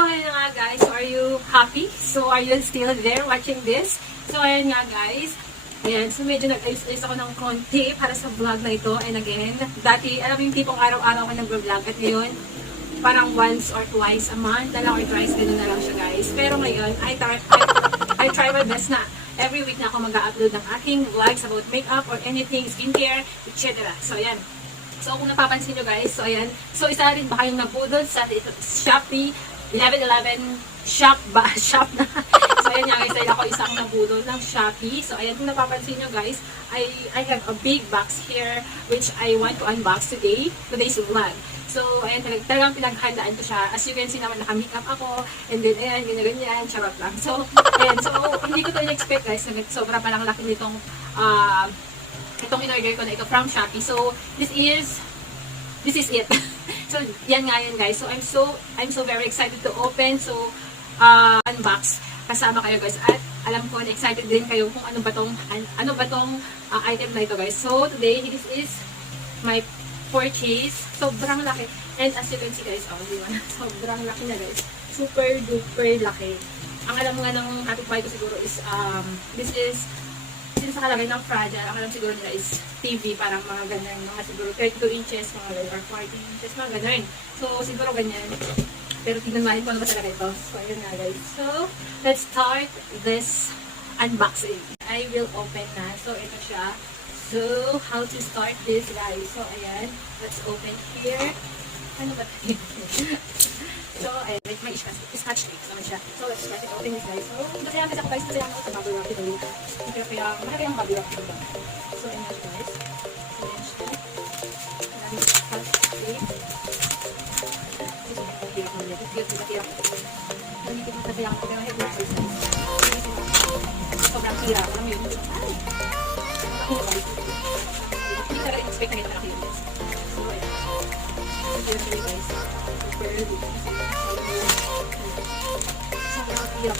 So, ayun na nga guys. So, are you happy? So, are you still there watching this? So, ayun nga guys. Ayan. So, medyo nag-ayos ako ng konti para sa vlog na ito. And again, dati, alam mo yung tipong araw-araw ako nag-vlog. At ngayon, parang once or twice a month na lang or twice, gano'n na lang siya guys. Pero ngayon, I try my best na every week na ako mag-upload ng aking vlogs about makeup or anything, skincare, etc. So, ayan. So, kung napapansin nyo guys, so ayan. So, isa rin ba kayong nabudol sa Shopee, 11.11 Shop na. So, ayan nga guys, dahil ako isang nabudol ng Shopee. So, ayan, kung napapansin nyo guys, I have a big box here which I want to unbox today's vlog. So, ayan, talagang pinaghandaan ko siya. As you can see naman, naka-makeup ako. And then, ayan, ganyan, charot lang. So, ayan, so, hindi ko to in-expect guys. Sobra palang laki nitong, itong in-order ko na ito from Shopee. So, this is it. So, yan nga yan guys. So, I'm so very excited to open. So, unbox kasama kayo guys. At alam ko na excited din kayo kung ano ba tong item na ito guys. So, today, this is my purchase. Sobrang laki. And as you can see guys, sobrang laki na guys. Super duper laki. Ang alam nga ng kapitbahay ko siguro is, this is sa kalagay ng fragile. Ang alam siguro nila is TV, parang mga ganyan. Mga siguro 32 inches, mga ganyan, or 40 inches, mga ganyan. So, siguro ganyan. Pero tignan natin kung ano ba talaga ito. So, ayun nga guys. So, let's start this unboxing. I will open na. So, ito siya. So, how to start this guys? So, ayan. Let's open here. Ano ba ito? So, ayan. May scotch tape naman siya. So, let's start it. Open this guys. So, masaya kasi ako guys. Masaya ako sa bubble wrap ito. Kaya malaki ang bubble wrap ito. So, ayan nga guys. So, ayan siya. Maraming scotch tape. Sobrang hirap. Alam mo yun? Ay! Hindi ka rin expect na ganito na kayo. So, ayan. So, guys. Super good. Sobrang hirap.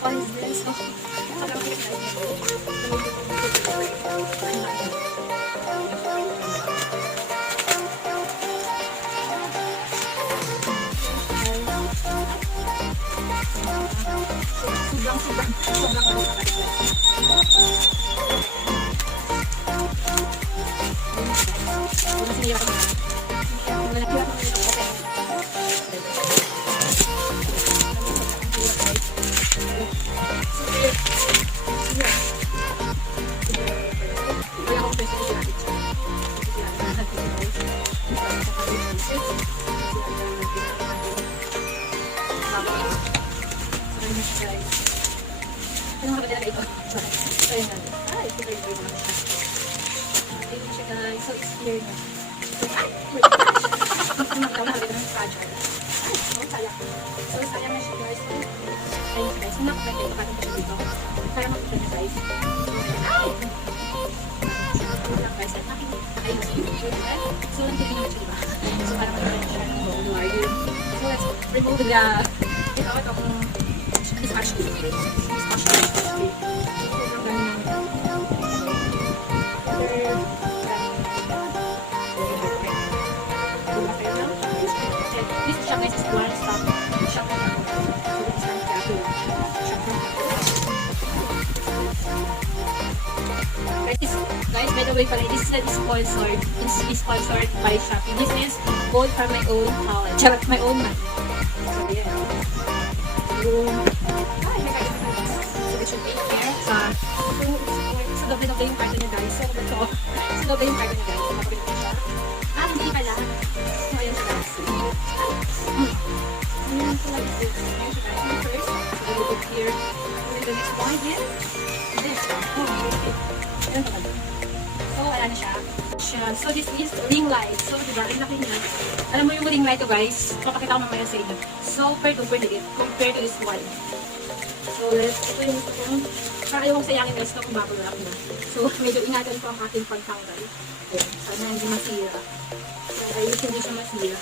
What is this? Sobrang hirap. Ano nga ba talaga ito? So, yun nga. Ito kayo yung mga siya. Ayun siya guys. So, it's clear na. So, my gosh! Ito nagkawala ng fragile. Sayang. So, sayang na siya guys. So, ayun guys. So, nakapagay ito katong siya dito. Para mag-ito na guys. So, lang guys. At ayun siya. So, nandito naman siya diba? So, para mag-ito siya ng wire. So, let's remove the ito kung scotch tape. Scotch tape. This is guys is one stop shop. So this is guys, by the way pala, this is sponsored. This is sponsored by Shopee. This is bought from my own wallet. Charot, my own money. So yeah. So it should be here sa doble-doble yung carton niya guys. So doble yung carton niya guys. Kapagin ko siya. Hindi pala. So ayun siya guys. Ayun siya guys. First, I will put here. And then the next one is this. Ayun siya guys. So wala na siya. So this is Ringlight. So diba, ang laki niya. Alam mo yung Ringlight to guys. Papakita ko mamaya sa inyo. Super duper liit compared to this one. So ito yung ayaw kong sayangin guys ito kung bubble wrap na. So medyo ingatan ko ang ating pagtanggal. Sana hindi masira. So ayos hindi siya masira.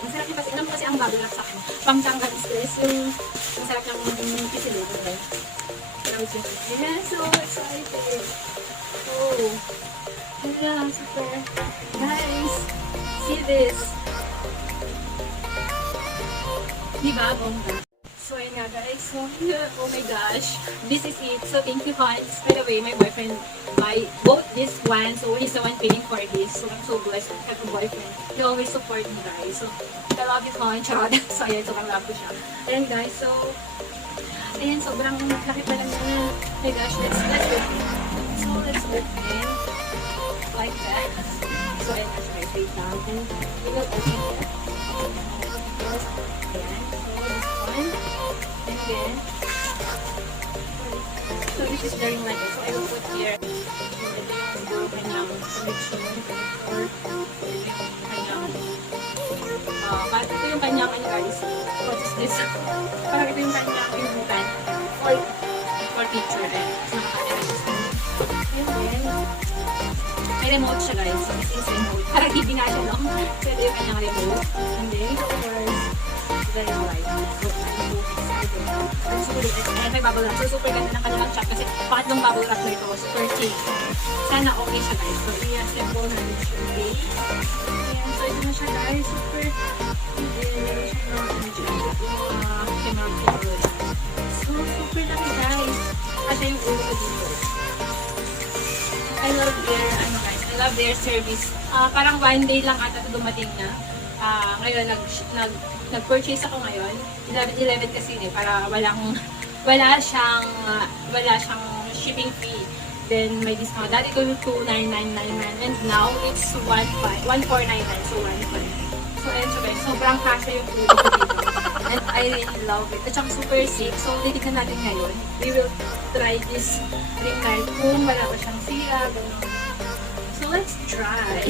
Masarap yung kasi, alam mo kasi ang bubble wrap sa akin. Pangtanggal stress yung masarap yung pisilin. Yeah, so excited. Oh. Yeah, super. Guys, see this. Diba, bongga? So, ayun nga guys. So, oh my gosh. This is it. So, thank you, Hans. By the way, my boyfriend bought this one. So, he's the one paying for this. So, I'm so blessed to have a boyfriend. He always support me, guys. So, I love you, Hans. Charot. So, ayan. Sobrang love ko siya. Ayan, guys. So, ayan. Sobrang laki pa lang niya. Oh my gosh. Let's open. So, let's open. Like that. So, ayan nga siya, guys. Wait lang. And we will open it. Ayan. And then, so this is the Ringlight. So I will put here yung kanyang connection or kanyang ito yung kanyang ano guys, what is this? Parang ito yung kanyang pinutan for picture eh. So naka-camera system. And then, may remote siya guys. So this is remote. Parang TV nga siya, no? So ito yung kanyang remote. And then, of course, the Ringlight. And may bubble wrap. So, super ganda ng kanilang shop kasi pangatlong bubble wrap na ito. Super cheap. Sana okay siya guys. So, i-assemble natin siya. Okay. Ayan. So, ito na siya guys. Super. So, super laki guys. Kasi yung ulo ko dito. I love their service. Parang one day lang ata ito dumating na. Ngayon, nag-purchase ako ngayon. 11.11 kasi yun eh, para wala siyang shipping fee. Then, may discount. Dati ko yung 29999 and now it's 1499, so 1.5. So, ayun siya guys. Sobrang kasha yung food ko dito. And I really love it. At saka super safe. So, titignan natin ngayon. We will try this Ringlight kung wala pa siyang sira. So, let's try.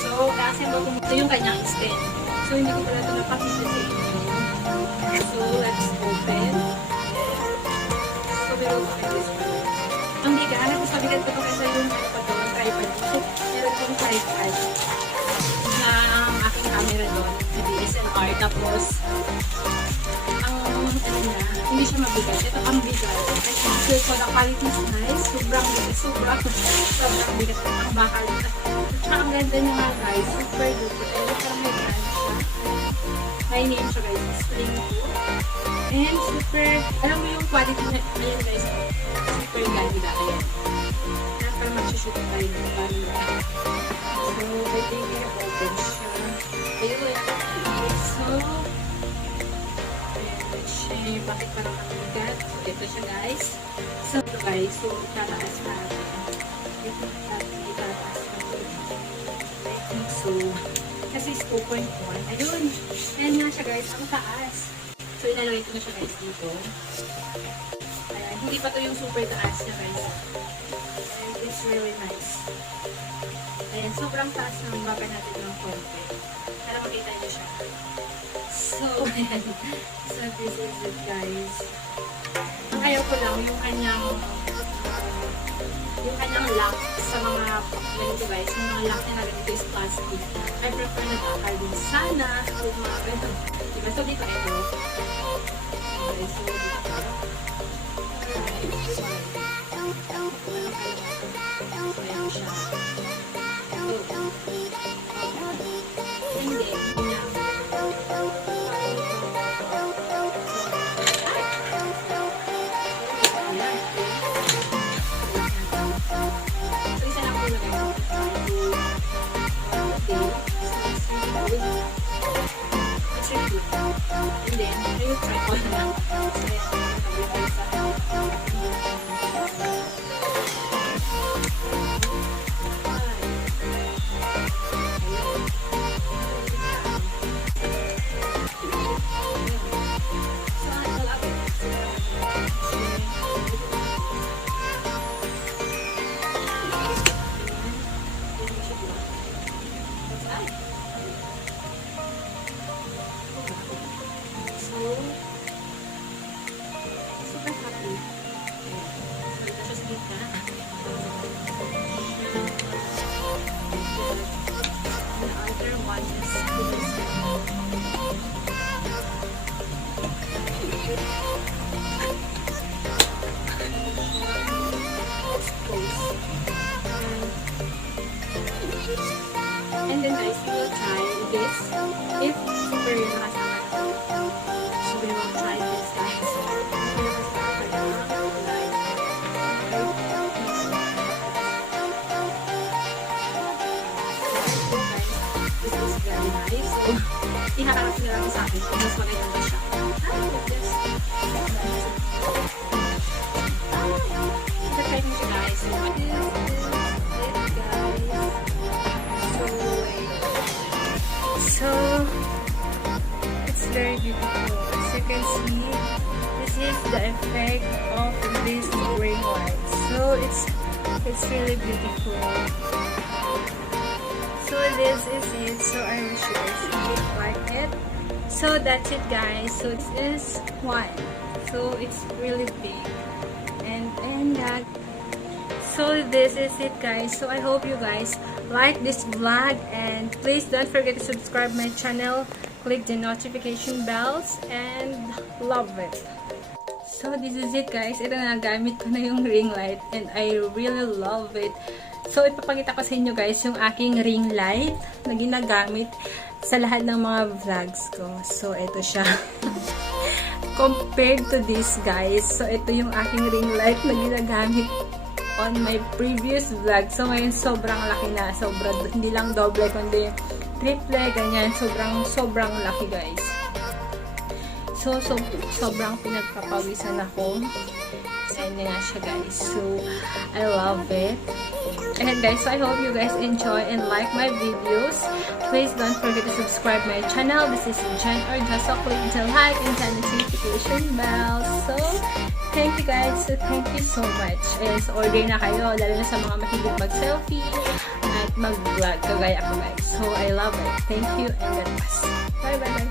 So, assemble ko ito yung kanyang stand. So, hindi ko pala ito napakita sa inyo. So, let's open. So, we will open this one. Ang bigat. Mas mabigat ko ito kasi yung tripod. So, meron kong tripod ng aking camera doon. Sa DSLR. Tapos, hindi siya mabigat. Ito ang bigat. So, the quality is nice. Sobrang bigat. Sobrang bigat. Ang bakal. At ang ganda niya nga guys. Super good. Parang may brand siya. May name siya guys. Spring 2. And super, alam mo yung quality na, ayan guys. Super ganda. Ayan. Parang mag-shoot tayo. So, I think i-open siya. Ayun. So, bakit parang mabigat. So, ito siya guys. So, ito guys. So, tataas na. Ito tataas na. I think so. Kasi is 2.1. Ayun. Ayan nga siya guys. Ang taas. So, inalagay ko na siya guys dito. Ayan. Hindi pa to yung super taas niya guys. And it's really nice. Ayan. Sobrang taas ng baga natin ng konti. Para makita niyo siya. So, ayan. So, this is it, guys. Ang ayaw ko lang, yung kanyang lock sa mga ganito guys, yung mga lock na naganito is plastic. I prefer na takal din sana kung mga ganito. Diba? So, dito ito. Okay, so, dito. So, ayan siya. Hindi. And then, I will try all na. Super happy. And then guys, we will try this if super nakasama na ko. So we will try this guys. This is very nice. So, ihaharap nila lang sa akin kung mas maganda ba siya. Try mo siya guys. So, this is it guys. So, it's very beautiful. As you can see, this is the effect of this ring light. So, it's really beautiful. So, this is it. So, I wish you guys like it. So, that's it guys. So, this is one. So, it's really big. And yeah. So, this is it guys. So, I hope you guys like this vlog, and please don't forget to subscribe my channel, click the notification bells, and love it. So this is it guys, ito na, gamit ko na yung ring light and I really love it. So ipapakita ko sa inyo guys yung aking ring light na ginagamit sa lahat ng mga vlogs ko. So ito siya. Compared to this guys, so ito yung aking ring light na ginagamit on my previous vlog. So, ngayon, sobrang laki na. Hindi lang doble, kundi triple, ganyan. Sobrang laki, guys. So, sobrang pinagpapawisan ako. Ayan nga siya, guys. So, I love it. And guys, so I hope you guys enjoy and like my videos. Please don't forget to subscribe my channel. This is Jhen Ordioso. Click the like and the notification bell. So, thank you guys. So, thank you so much. And so, order na kayo, lalo na sa mga mahilig mag-selfie at mag-vlog. Kagaya ako guys. So, I love it. Thank you and God bless. Bye bye.